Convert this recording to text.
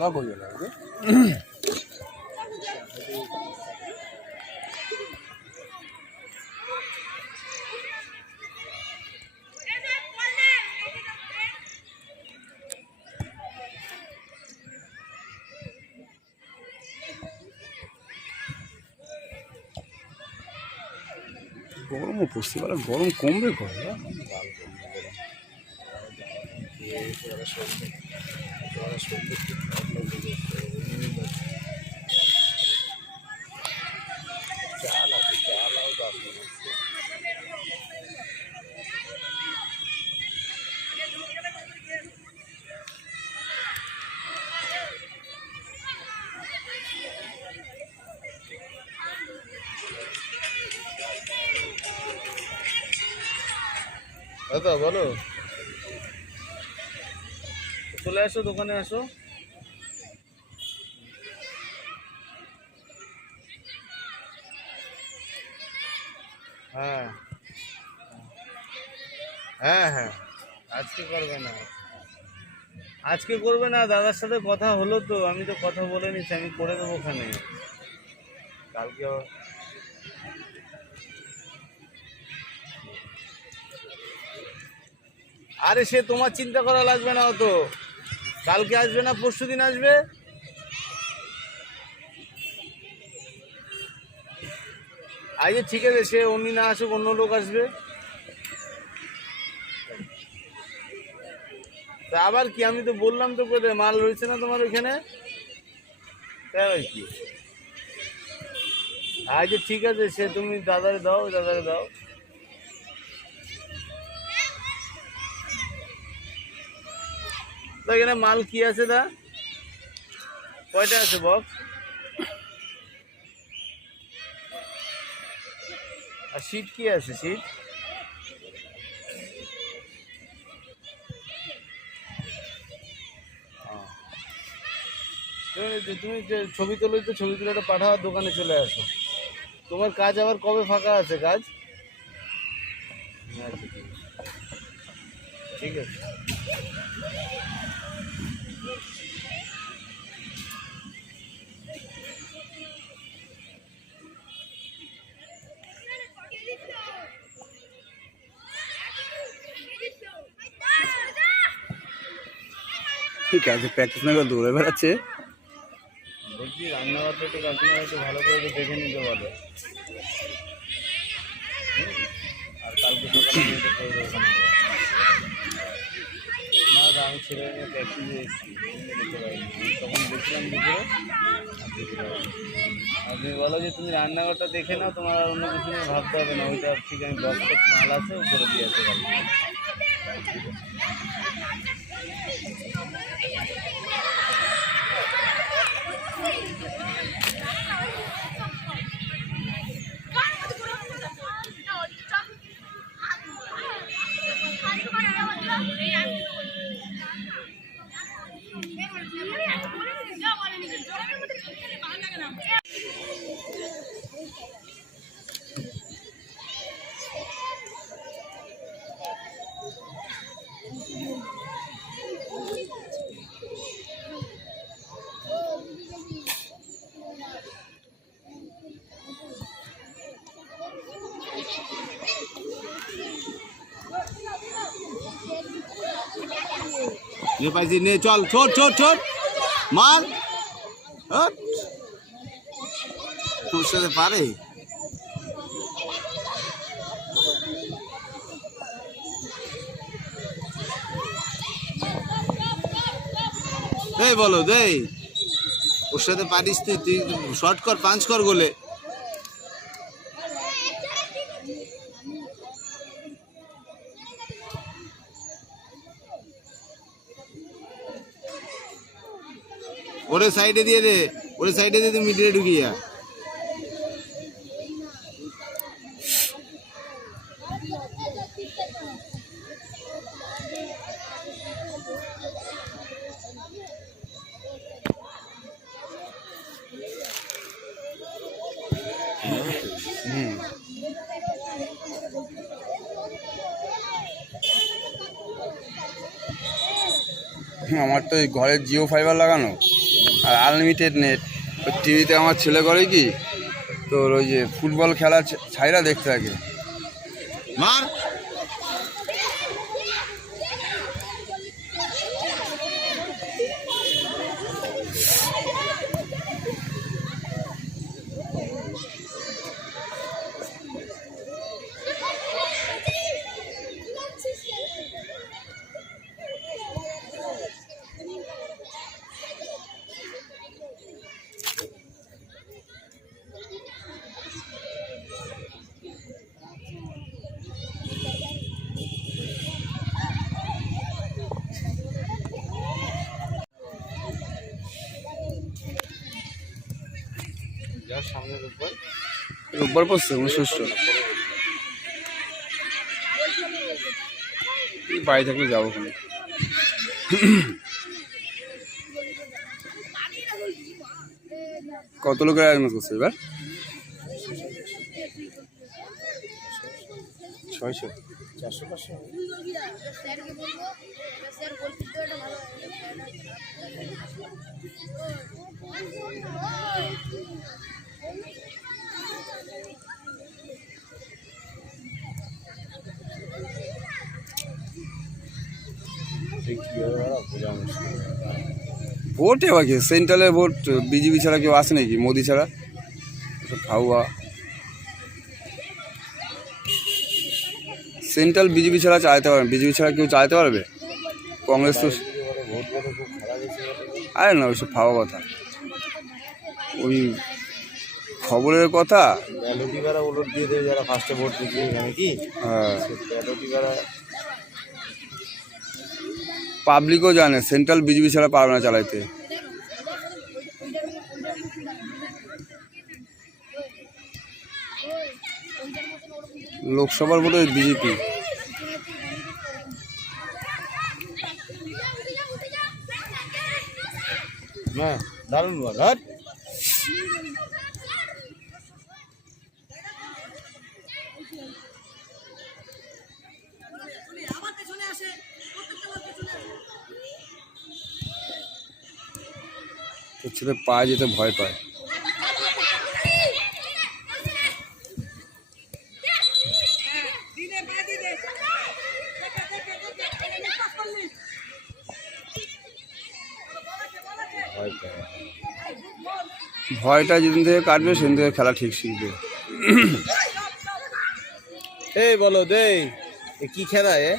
Lock হয়ে গেল গরমও পড়তে পারে, গরম কমবে করে দাদা বলো, চলে আসো দোকানে আসো। হ্যাঁ হ্যাঁ হ্যাঁ, আজকে করবে না, আজকে করবে না। দাদার সাথে কথা হলো তো, আমি তো কথা বলে নিচ্ছি, আমি করে দেবো ওখানে কালকে। আরে সে তোমার চিন্তা করা লাগবে না অত, কালকে আসবে না পরশু দিন আসবে। আজকে ঠিক আছে, সে উনি না আসুক, অন্য লোক আসবে। তা আবার কি, আমি তো বললাম তো করে মাল রয়েছে না তোমার ওইখানে, তাই কি। আজকে ঠিক আছে, সে তুমি দাদারে দাও, দাদারে দাও। এখানে মাল কি আছে দা, কয়টা আছে বক্স? আর শীট কি আছে, শীট? তুমি ছবি তোলো, তো ছবি তুলে একটা পাঠাও, দোকানে চলে আসো। তোমার কাজ আবার কবে ফাঁকা আছে কাজ? ঠিক আছে। ঠিক আছে, প্র্যাকটিস না করে দৌড়ে বেড়াচ্ছে। বলছি রান্নাঘরটা একটু কাকিমার একটু ভালো করে একটু দেখে নিতে পারো। আর কালকে সকালে করে দেবো না, আমি ছেলে নিয়ে প্র্যাকটিসে এসেছি, যেতে পারিনি। আমি তখন দেখছিলাম দুপুরে, আর তুমি বলো যে তুমি রান্নাঘরটা দেখে নাও, তোমার আর অন্য কিছু নিয়ে ভাবতে হবে না। ওইটা ঠিক, আমি বক্স মাল আছে উপরে দিয়ে আসতে পারবো। নে পাইছি, নে চল, ছোট ছোট ছোট মার। তোর সাথে পারে? এই বলো দেই, ওর সাথে পারিস তুই? তুই শর্ট কর, পাঞ্চ কর গোলে। ওরে সাইডে দিয়ে দে, ওরে সাইডে দিয়ে তুমি মিডিয়ে ঢুকিয়া। আমার তো ঘরের জিও ফাইবার লাগানো। আর আনলিমিটেড নেট। ওই টিভিতে আমার ছেলে করে কি, তোর ওই যে ফুটবল খেলা ছাইরা দেখতে থাকে। মার যার সামনে রোববার রোববার পড়ছে 29। বাড়ি থাকলে যাবো ওখানে। কত লোকের আয়োজন করছে এবার? 600। 400-500। ভোট এবার কি সেন্ট্রালের ভোট, বিজেপি ছাড়া কেউ আসে নাকি? মোদি ছাড়া খাওয়া। সেন্ট্রাল বিজেপি ছাড়া চালাতে পারবে? বিজেপি ছাড়া কেউ চালাতে পারবে? কংগ্রেস তো ভোট বলে খুব খারাপ হয়েছে। আরে না, ওইসব খাওয়া কথা, ওই খবরের কথা। ব্যালটিকারা উলট দিয়ে দেবে যারা ফার্স্টে ভোট দিচ্ছে এখানে কি। হ্যাঁ, ব্যালটিকারা পাবলিকও জানে সেন্ট্রাল বিজেপি ছাড়া পারবে না চালাইতে। লোকসভার ভোটে বিজেপি। না দারুণ বল আর তোর ছেলে পায়ে যেতে ভয় পায়। ভয়টা যেদিন থেকে কাটবে সেদিন থেকে খেলা ঠিক শিখবে। এই বলো দে কি খেলা এ?